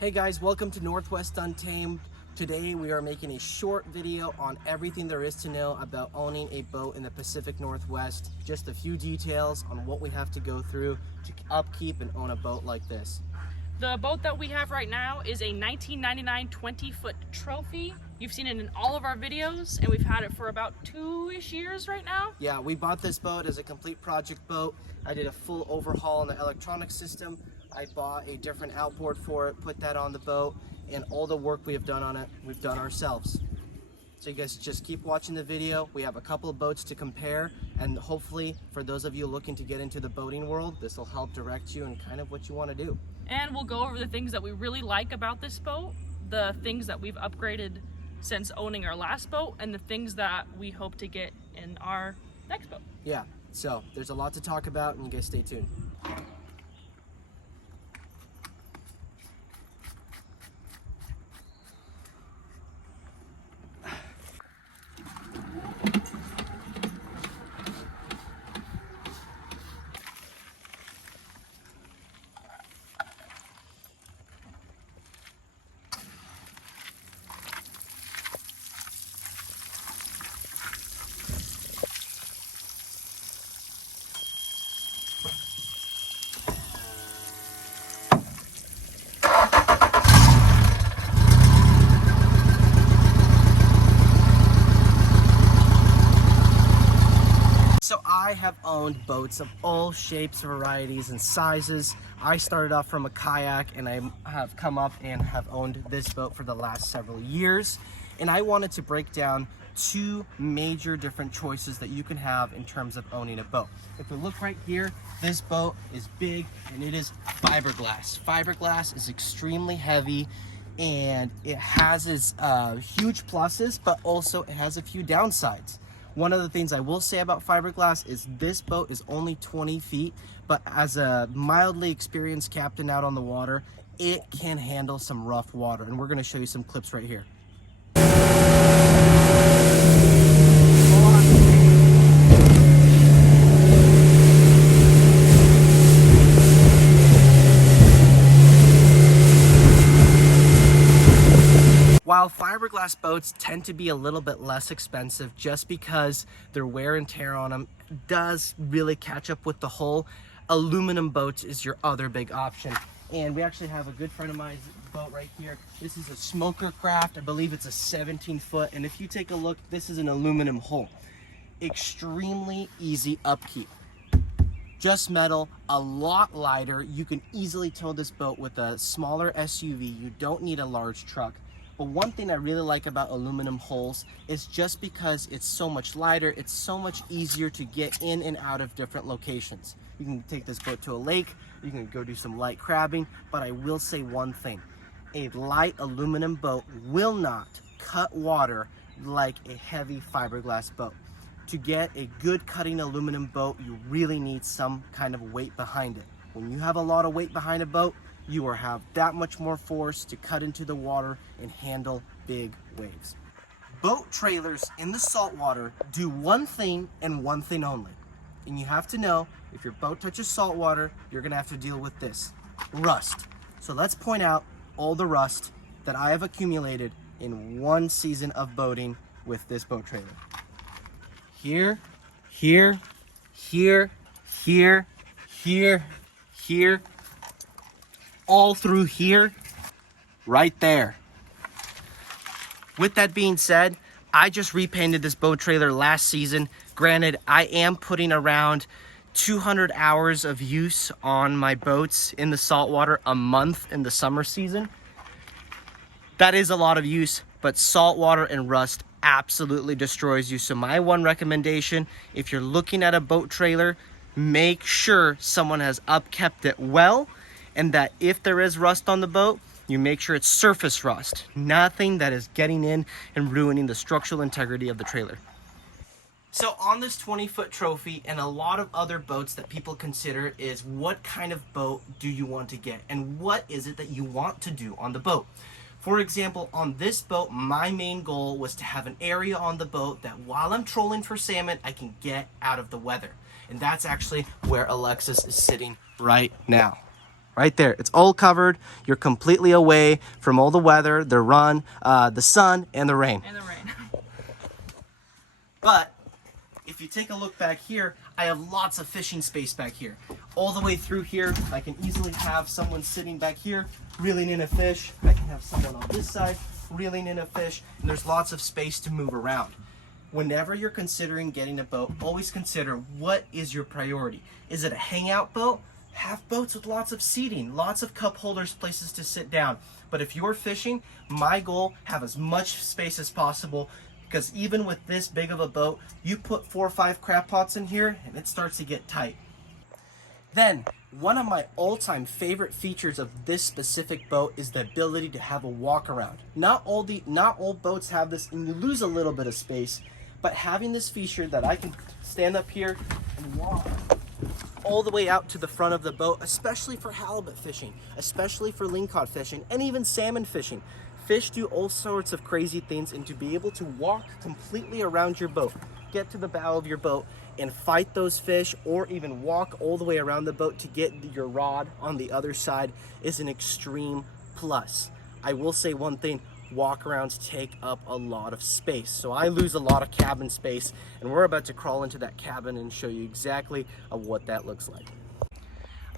Hey guys, welcome to Northwest Untamed. Today we are making a short video on everything there is to know about owning a boat in the Pacific Northwest. Just a few details on what we have to go through to upkeep and own a boat like this. The boat that we have right now is a 1999 20-foot Trophy. You've seen it in all of our videos, and we've had it for about 2-ish years right now. Yeah, we bought this boat as a complete project boat. I did a full overhaul on the electronic system. I bought a different outboard for it, put that on the boat, and all the work we have done on it, we've done ourselves. So you guys just keep watching the video. We have a couple of boats to compare, and hopefully for those of you looking to get into the boating world, this will help direct you in kind of what you want to do. And we'll go over the things that we really like about this boat, the things that we've upgraded since owning our last boat, and the things that we hope to get in our next boat. Yeah, so there's a lot to talk about, and you guys stay tuned. So I have owned boats of all shapes, varieties, and sizes. I started off from a kayak, and I have come up and have owned this boat for the last several years. And I wanted to break down two major different choices that you can have in terms of owning a boat. If we look right here, this boat is big and it is fiberglass. Fiberglass is extremely heavy, and it has its huge pluses, but also it has a few downsides. One of the things I will say about fiberglass is this boat is only 20 feet, but as a mildly experienced captain out on the water, it can handle some rough water, and we're going to show you some clips right here. While fiberglass boats tend to be a little bit less expensive just because their wear and tear on them does really catch up with the hull, aluminum boats is your other big option. And we actually have a good friend of mine's boat right here. This is a Smokercraft. I believe it's a 17-foot. And if you take a look, this is an aluminum hull. Extremely easy upkeep. Just metal, a lot lighter. You can easily tow this boat with a smaller SUV. You don't need a large truck. But one thing I really like about aluminum hulls is just because it's so much lighter, it's so much easier to get in and out of different locations. You can take this boat to a lake, you can go do some light crabbing, but I will say one thing. A light aluminum boat will not cut water like a heavy fiberglass boat. To get a good cutting aluminum boat, you really need some kind of weight behind it. When you have a lot of weight behind a boat, you will have that much more force to cut into the water and handle big waves. Boat trailers in the saltwater do one thing and one thing only. And you have to know, if your boat touches saltwater, you're gonna have to deal with this, rust. So let's point out all the rust that I have accumulated in one season of boating with this boat trailer. Here, here, here, here, here, here, all through here, right there. With that being said, I just repainted this boat trailer last season. Granted, I am putting around 200 hours of use on my boats in the saltwater a month in the summer season. That is a lot of use, but saltwater and rust absolutely destroys you. So my one recommendation, if you're looking at a boat trailer, make sure someone has upkept it well, and that if there is rust on the boat, you make sure it's surface rust, nothing that is getting in and ruining the structural integrity of the trailer. So on this 20-foot Trophy and a lot of other boats that people consider is, what kind of boat do you want to get and what is it that you want to do on the boat? For example, on this boat, my main goal was to have an area on the boat that while I'm trolling for salmon, I can get out of the weather. And that's actually where Alexis is sitting right now. right there. It's all covered. You're completely away from all the weather, the run, the sun, and the rain. But if you take a look back here, I have lots of fishing space back here. All the way through here, I can easily have someone sitting back here, reeling in a fish. I can have someone on this side, reeling in a fish, and there's lots of space to move around. Whenever you're considering getting a boat, always consider what is your priority. Is it a hangout boat? Have boats with lots of seating, lots of cup holders, places to sit down. But if you're fishing, my goal, have as much space as possible, because even with this big of a boat, you put 4 or 5 crab pots in here and it starts to get tight. Then, one of my all-time favorite features of this specific boat is the ability to have a walk around. Not all boats have this, and you lose a little bit of space, but having this feature that I can stand up here and walk all the way out to the front of the boat, especially for halibut fishing, especially for lingcod fishing, and even salmon fishing. Fish do all sorts of crazy things, and to be able to walk completely around your boat, get to the bow of your boat and fight those fish, or even walk all the way around the boat to get your rod on the other side, is an extreme plus. I will say one thing, walk-arounds take up a lot of space. So I lose a lot of cabin space, and we're about to crawl into that cabin and show you exactly what that looks like.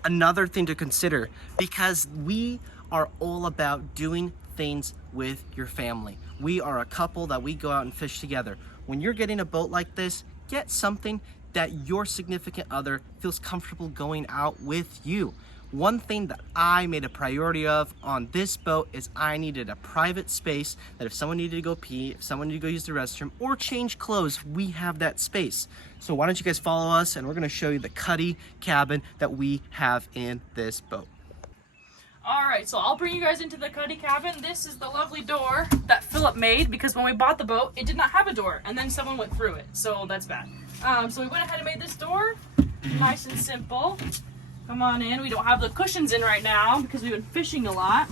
Another thing to consider, because we are all about doing things with your family. We are a couple that we go out and fish together. When you're getting a boat like this, get something that your significant other feels comfortable going out with you. One thing that I made a priority of on this boat is I needed a private space that if someone needed to go pee, if someone needed to go use the restroom or change clothes, we have that space. So why don't you guys follow us, and we're gonna show you the Cuddy cabin that we have in this boat. All right, so I'll bring you guys into the Cuddy cabin. This is the lovely door that Philip made, because when we bought the boat, it did not have a door, and then someone went through it, so that's bad. So we went ahead and made this door, nice and simple. Come on in. We don't have the cushions in right now because we've been fishing a lot.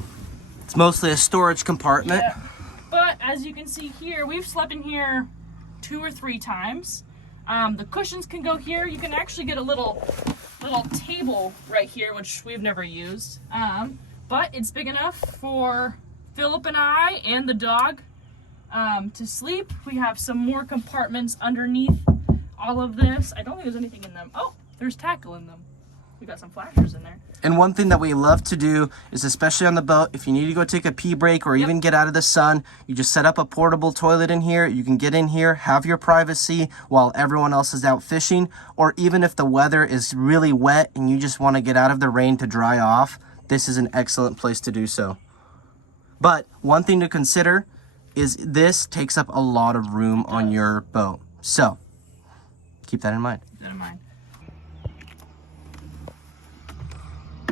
It's mostly a storage compartment. Yeah. But as you can see here, we've slept in here 2 or 3 times. The cushions can go here. You can actually get a little table right here, which we've never used. But it's big enough for Philip and I and the dog to sleep. We have some more compartments underneath all of this. I don't think there's anything in them. Oh, there's tackle in them. We got some flashers in there. And one thing that we love to do is, especially on the boat, if you need to go take a pee break or even get out of the sun, you just set up a portable toilet in here. You can get in here, have your privacy while everyone else is out fishing. Or even if the weather is really wet and you just want to get out of the rain to dry off, this is an excellent place to do so. But one thing to consider is this takes up a lot of room on your boat. So keep that in mind. Keep that in mind.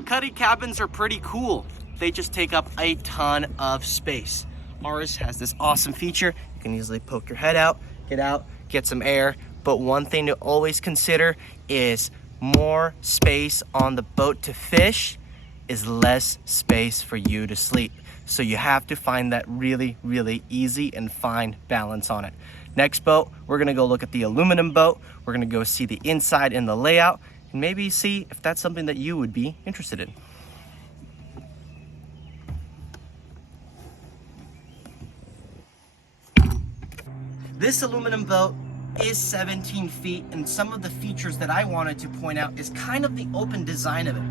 Cuddy cabins are pretty cool. They just take up a ton of space. Ours has this awesome feature. You can easily poke your head out, get some air. But one thing to always consider is more space on the boat to fish is less space for you to sleep. So you have to find that really, really easy and fine balance on it. Next boat, we're gonna go look at the aluminum boat. We're gonna go see the inside and the layout, and maybe see if that's something that you would be interested in. This aluminum boat is 17 feet, and some of the features that I wanted to point out is kind of the open design of it.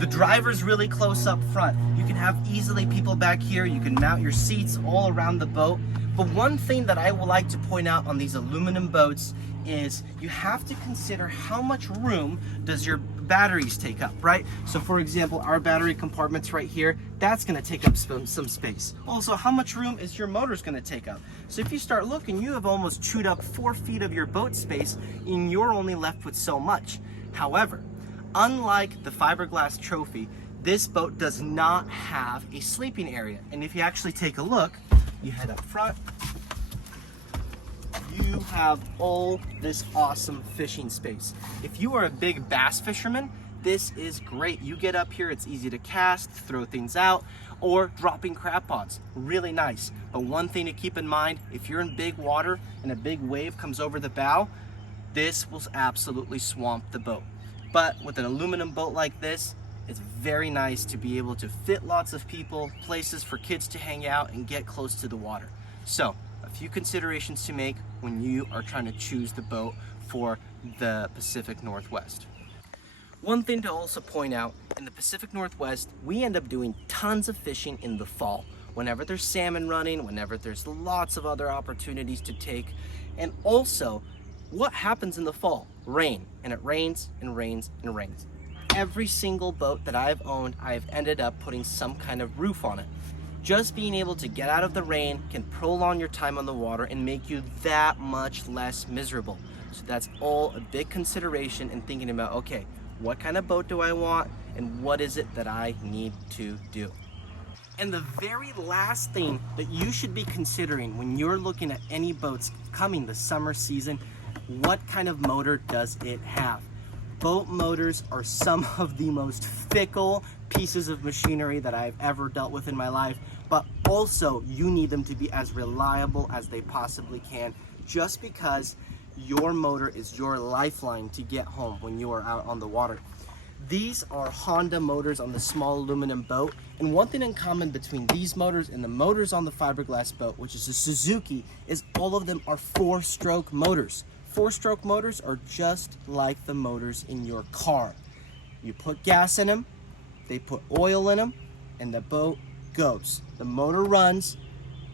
The driver's really close up front. You can have easily people back here. You can mount your seats all around the boat. But one thing that I would like to point out on these aluminum boats is you have to consider how much room does your batteries take up, right? So for example, our battery compartment's right here. That's gonna take up some space. Also, how much room is your motor's gonna take up? So if you start looking, you have almost chewed up 4 feet of your boat space and you're only left with so much. However, unlike the Fiberglass Trophy, this boat does not have a sleeping area. And if you actually take a look, you head up front, you have all this awesome fishing space. If you are a big bass fisherman, this is great. You get up here, it's easy to cast, throw things out, or dropping crab pots. Really nice. But one thing to keep in mind, if you're in big water and a big wave comes over the bow, this will absolutely swamp the boat. But with an aluminum boat like this, It's very nice to be able to fit lots of people, places for kids to hang out and get close to the water. So, a few considerations to make when you are trying to choose the boat for the Pacific Northwest. One thing to also point out, in the Pacific Northwest, we end up doing tons of fishing in the fall. Whenever there's salmon running, whenever there's lots of other opportunities to take. And also, what happens in the fall? Rain. And it rains and rains and rains. Every single boat that I've owned, I've ended up putting some kind of roof on it. Just being able to get out of the rain can prolong your time on the water and make you that much less miserable. So that's all a big consideration in thinking about, okay, what kind of boat do I want and what is it that I need to do? And the very last thing that you should be considering when you're looking at any boats coming the summer season, what kind of motor does it have? Boat motors are some of the most fickle pieces of machinery that I've ever dealt with in my life, but also you need them to be as reliable as they possibly can, just because your motor is your lifeline to get home when you are out on the water. These are Honda motors on the small aluminum boat, and one thing in common between these motors and the motors on the fiberglass boat, which is a Suzuki, is all of them are 4-stroke motors. 4-stroke motors are just like the motors in your car. You put gas in them, they put oil in them, and the boat goes. The motor runs,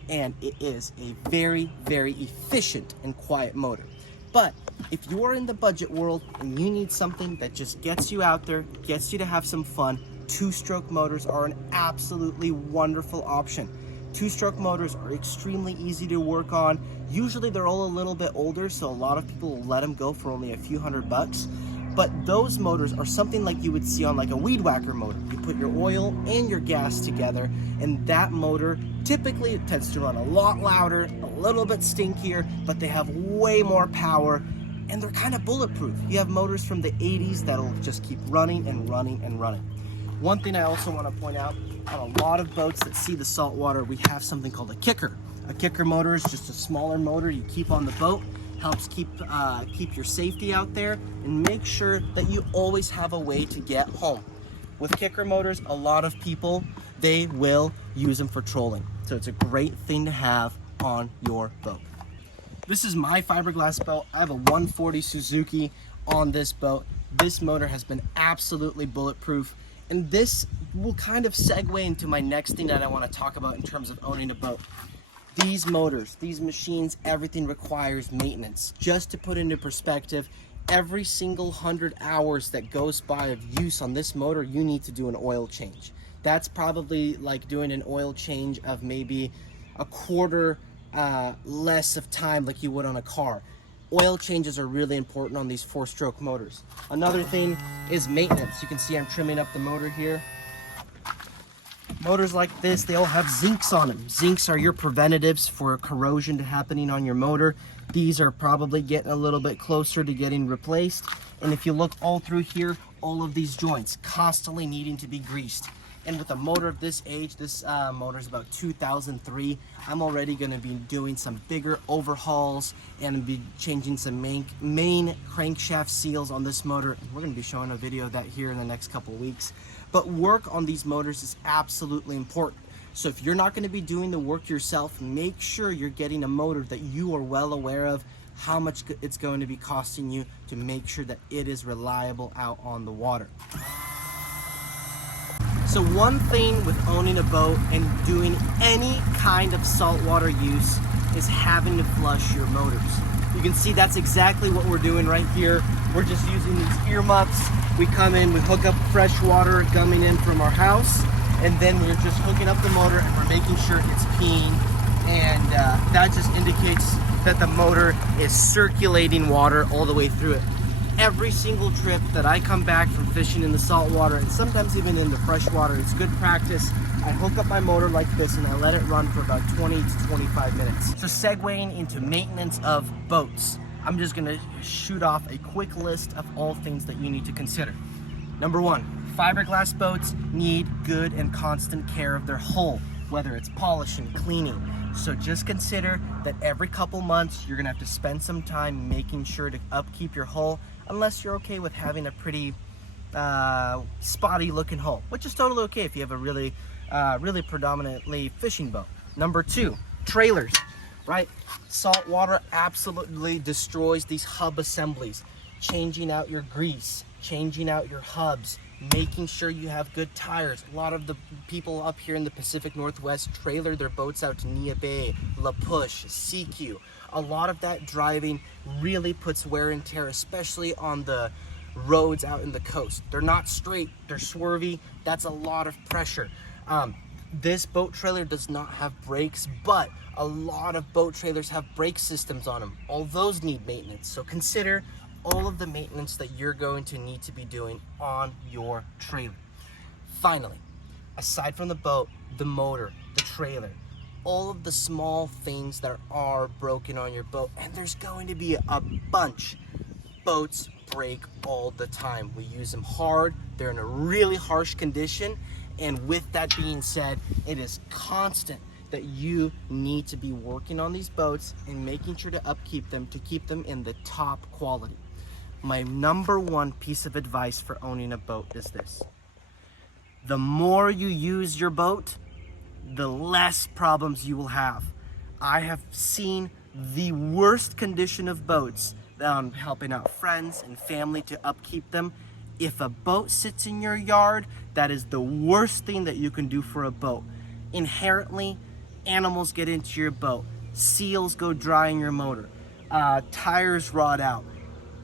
and it is a very, very efficient and quiet motor. But if you are in the budget world and you need something that just gets you out there, gets you to have some fun, 2-stroke motors are an absolutely wonderful option. 2-stroke motors are extremely easy to work on. Usually they're all a little bit older, so a lot of people will let them go for only a few $100. But those motors are something like you would see on like a weed whacker motor. You put your oil and your gas together, and that motor typically tends to run a lot louder, a little bit stinkier, but they have way more power, and they're kind of bulletproof. You have motors from the 80s that'll just keep running and running and running. One thing I also want to point out, on a lot of boats that see the saltwater, we have something called a kicker. A kicker motor is just a smaller motor you keep on the boat. Helps keep your safety out there and make sure that you always have a way to get home. With kicker motors, a lot of people, they will use them for trolling. So it's a great thing to have on your boat. This is my fiberglass boat. I have a 140 Suzuki on this boat. This motor has been absolutely bulletproof. And this will kind of segue into my next thing that I want to talk about in terms of owning a boat. These motors, these machines, everything requires maintenance. Just to put into perspective, every single 100 hours that goes by of use on this motor, you need to do an oil change. That's probably like doing an oil change of maybe a quarter less of time like you would on a car. Oil changes are really important on these 4-stroke motors. Another thing is maintenance. You can see I'm trimming up the motor here. Motors like this, they all have zincs on them. Zincs are your preventatives for corrosion happening on your motor. These are probably getting a little bit closer to getting replaced. And if you look all through here, all of these joints constantly needing to be greased. And with a motor of this age, this motor is about 2003, I'm already going to be doing some bigger overhauls and be changing some main crankshaft seals on this motor. We're going to be showing a video of that here in the next couple weeks. But work on these motors is absolutely important. So if you're not going to be doing the work yourself, make sure you're getting a motor that you are well aware of how much it's going to be costing you to make sure that it is reliable out on the water. So one thing with owning a boat and doing any kind of saltwater use is having to flush your motors. You can see that's exactly what we're doing right here. We're just using these earmuffs. We come in, we hook up fresh water coming in from our house, and then we're just hooking up the motor and we're making sure it's peeing, and that just indicates that the motor is circulating water all the way through it. Every single trip that I come back from fishing in the saltwater, and sometimes even in the freshwater, it's good practice. I hook up my motor like this and I let it run for about 20 to 25 minutes. So segueing into maintenance of boats, I'm just gonna shoot off a quick list of all things that you need to consider. Number 1, fiberglass boats need good and constant care of their hull, whether it's polishing, cleaning. So just consider that every couple months you're gonna have to spend some time making sure to upkeep your hull, unless you're okay with having a pretty spotty looking hull, which is totally okay if you have a really predominantly fishing boat. Number 2, trailers, right? Saltwater absolutely destroys these hub assemblies. Changing out your grease, changing out your hubs, making sure you have good tires. A lot of the people up here in the Pacific Northwest trailer their boats out to Nia Bay, La Push, CQ. A lot of that driving really puts wear and tear, especially on the roads out in the coast. They're not straight, they're swervy. That's a lot of pressure. This boat trailer does not have brakes, but a lot of boat trailers have brake systems on them. All those need maintenance. So consider all of the maintenance that you're going to need to be doing on your trailer. Finally, aside from the boat, the motor, the trailer, all of the small things that are broken on your boat, and there's going to be a bunch. Boats break all the time. We use them hard, they're in a really harsh condition, and with that being said, it is constant that you need to be working on these boats and making sure to upkeep them to keep them in the top quality. My number 1 piece of advice for owning a boat is this: the more you use your boat, the less problems you will have. I have seen the worst condition of boats that I'm helping out friends and family to upkeep them. If a boat sits in your yard, that is the worst thing that you can do for a boat. Inherently, animals get into your boat, seals go dry in your motor, tires rot out.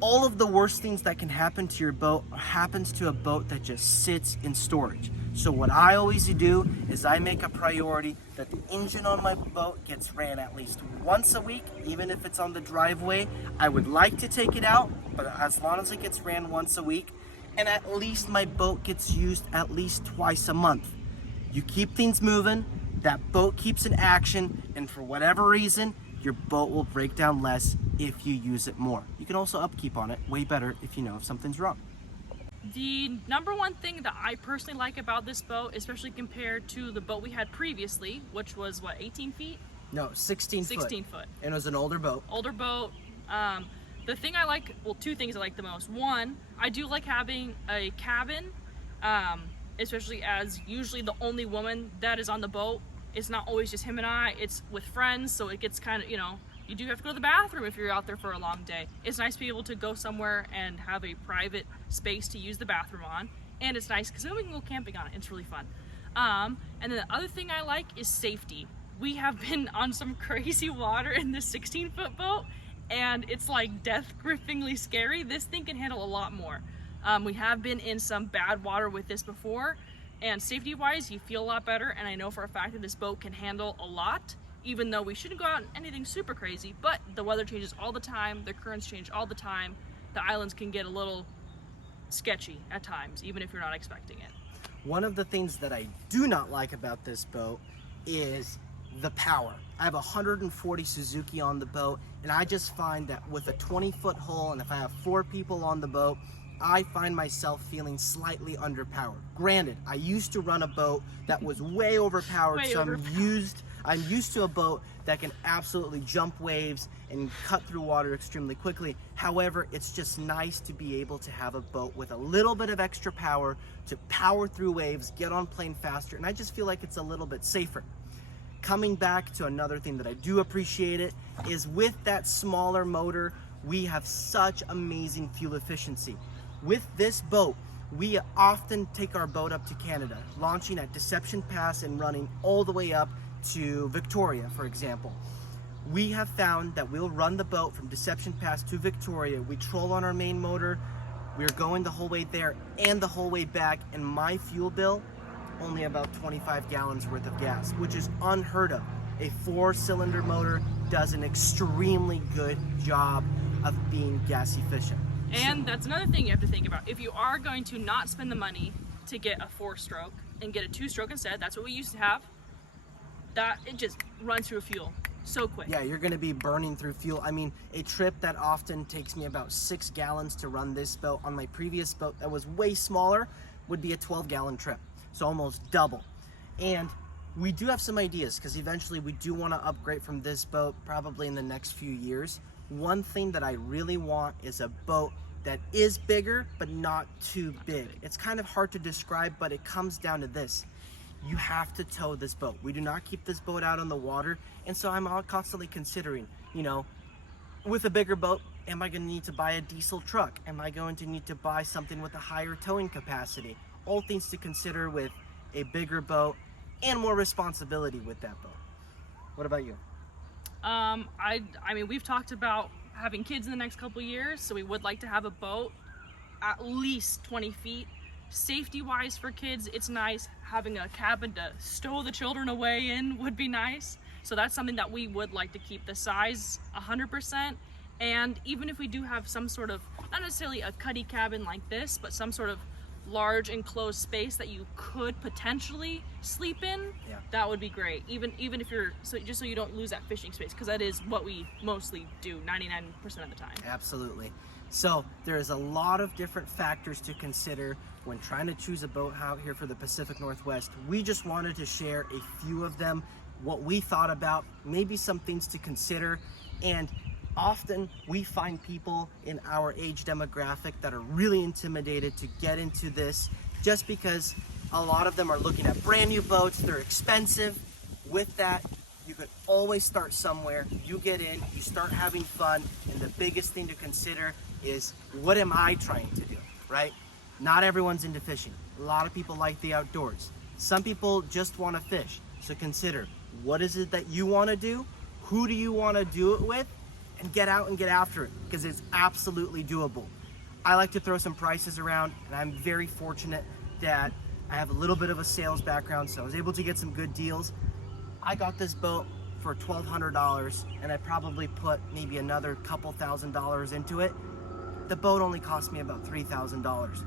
All of the worst things that can happen to your boat happens to a boat that just sits in storage. So what I always do is I make a priority that the engine on my boat gets ran at least once a week, even if it's on the driveway. I would like to take it out, but as long as it gets ran once a week, and at least my boat gets used at least twice a month. You keep things moving, that boat keeps in action, and for whatever reason, your boat will break down less if you use it more. You can also upkeep on it way better if you know if something's wrong. The number 1 thing that I personally like about this boat, especially compared to the boat we had previously, which was what, 18 feet? No, 16 foot. 16 foot. And it was an older boat. Older boat. The thing I like, well, 2 things I like the most. 1, I do like having a cabin, especially as usually the only woman that is on the boat. It's not always just him and I, it's with friends, so it gets kind of, you know, you do have to go to the bathroom if you're out there for a long day. It's nice to be able to go somewhere and have a private space to use the bathroom on, and it's nice because then we can go camping on it. It's really fun. And then the other thing I like is safety. We have been on some crazy water in this 16-foot boat, and it's like death-grippingly scary. This thing can handle a lot more. We have been in some bad water with this before, and safety-wise, you feel a lot better, and I know for a fact that this boat can handle a lot, even though we shouldn't go out in anything super crazy, but the weather changes all the time, the currents change all the time, the islands can get a little sketchy at times, even if you're not expecting it. One of the things that I do not like about this boat is the power. I have a 140 Suzuki on the boat, and I just find that with a 20-foot hull, and if I have 4 people on the boat, I find myself feeling slightly underpowered. Granted, I used to run a boat that was way overpowered, I'm used to a boat that can absolutely jump waves and cut through water extremely quickly. However, it's just nice to be able to have a boat with a little bit of extra power to power through waves, get on plane faster, and I just feel like it's a little bit safer. Coming back to another thing that I do appreciate it is with that smaller motor, we have such amazing fuel efficiency. With this boat, we often take our boat up to Canada, launching at Deception Pass and running all the way up to Victoria, for example. We have found that we'll run the boat from Deception Pass to Victoria. We troll on our main motor. We're going the whole way there and the whole way back, and my fuel bill, only about 25 gallons worth of gas, which is unheard of. A 4-cylinder motor does an extremely good job of being gas efficient. And that's another thing you have to think about. If you are going to not spend the money to get a 4-stroke and get a 2-stroke instead, that's what we used to have, that it just runs through fuel so quick. Yeah, you're going to be burning through fuel. I mean, a trip that often takes me about 6 gallons to run this boat on my previous boat that was way smaller would be a 12-gallon trip, so almost double. And we do have some ideas because eventually we do want to upgrade from this boat probably in the next few years. One thing that I really want is a boat that is bigger but not too big. It's kind of hard to describe, but it comes down to this. You have to tow this boat. We do not keep this boat out on the water, and so I'm constantly considering, you know, with a bigger boat, am I going to need to buy a diesel truck? Am I going to need to buy something with a higher towing capacity? All things to consider with a bigger boat and more responsibility with that boat. What about you? I mean, we've talked about having kids in the next couple years, so we would like to have a boat at least 20 feet. Safety wise for kids, it's nice. Having a cabin to stow the children away in would be nice. So that's something that we would like to keep the size 100%. And even if we do have some sort of, not necessarily a cuddy cabin like this, but some sort of large enclosed space that you could potentially sleep in, yeah, that would be great. Even if you're, so just so you don't lose that fishing space, because that is what we mostly do 99% of the time. Absolutely. So there is a lot of different factors to consider when trying to choose a boat out here for the Pacific Northwest. We just wanted to share a few of them, what we thought about, maybe some things to consider. And often we find people in our age demographic that are really intimidated to get into this just because a lot of them are looking at brand new boats, they're expensive. With that, you could always start somewhere. You get in, you start having fun, and the biggest thing to consider is, what am I trying to do, right? Not everyone's into fishing. A lot of people like the outdoors. Some people just want to fish. So consider, what is it that you want to do? Who do you want to do it with? And get out and get after it, because it's absolutely doable. I like to throw some prices around, and I'm very fortunate that I have a little bit of a sales background, so I was able to get some good deals. I got this boat for $1,200, and I probably put maybe another couple $1,000s into it. The boat only cost me about $3,000.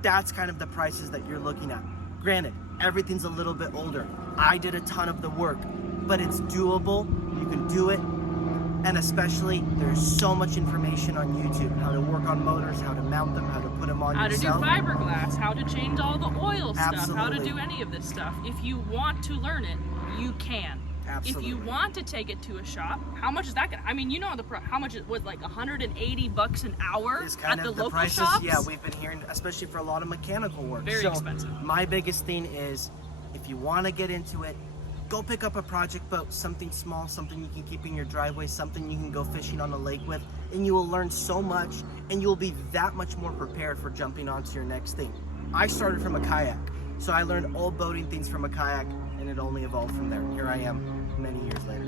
That's kind of the prices that you're looking at. Granted, everything's a little bit older. I did a ton of the work, but it's doable. You can do it. And especially, there's so much information on YouTube, how to work on motors, how to mount them, how to put them on yourself. How to do fiberglass, how to change all the oil stuff, Absolutely. how to do any of this stuff. If you want to learn it, you can. Absolutely. If you want to take it to a shop, how much is that gonna, I mean, you know how much it was, like $180 an hour Is kind at the of the local prices. shops? Yeah, we've been hearing, especially for a lot of mechanical work. Very expensive. My biggest thing is, if you want to get into it, go pick up a project boat, something small, something you can keep in your driveway, something you can go fishing on the lake with, and you will learn so much, and you'll be that much more prepared for jumping onto your next thing. I started from a kayak, so I learned all boating things from a kayak, and it only evolved from there. Here I am many years later.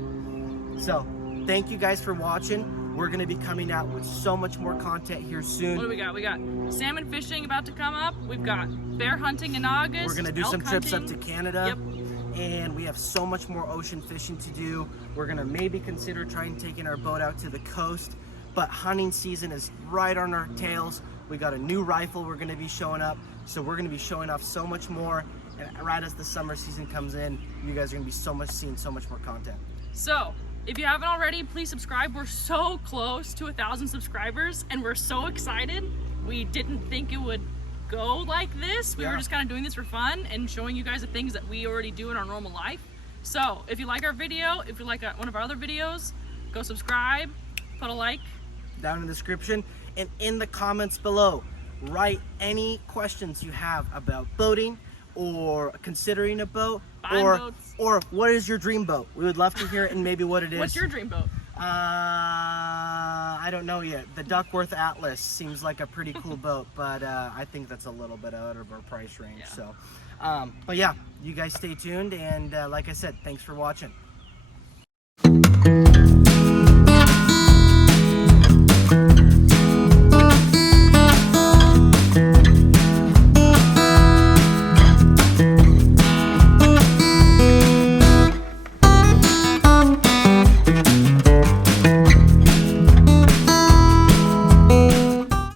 So thank you guys for watching. We're going to be coming out with so much more content here soon. What do we got? We got salmon fishing about to come up. We've got bear hunting in August. We're going to do some trips up to Canada. Yep. And we have so much more ocean fishing to do. We're gonna maybe consider trying taking our boat out to the coast, but hunting season is right on our tails. We got a new rifle we're gonna be showing up, so we're gonna be showing off so much more. And right as the summer season comes in, you guys are gonna be seeing so much more content. So if you haven't already, please subscribe. We're so close to 1,000 subscribers, and we're so excited. We didn't think it would go like this. We were just kind of doing this for fun and showing you guys the things that we already do in our normal life. So if you like our video, if you like one of our other videos, go subscribe, put a like down in the description, and in the comments below, write any questions you have about boating or considering a boat, or what is your dream boat. We would love to hear it, and maybe what it is. What's your dream boat? I don't know yet. The Duckworth Atlas seems like a pretty cool boat, but I think that's a little bit out of our price range. Yeah. So, but yeah, you guys stay tuned, and like I said, thanks for watching.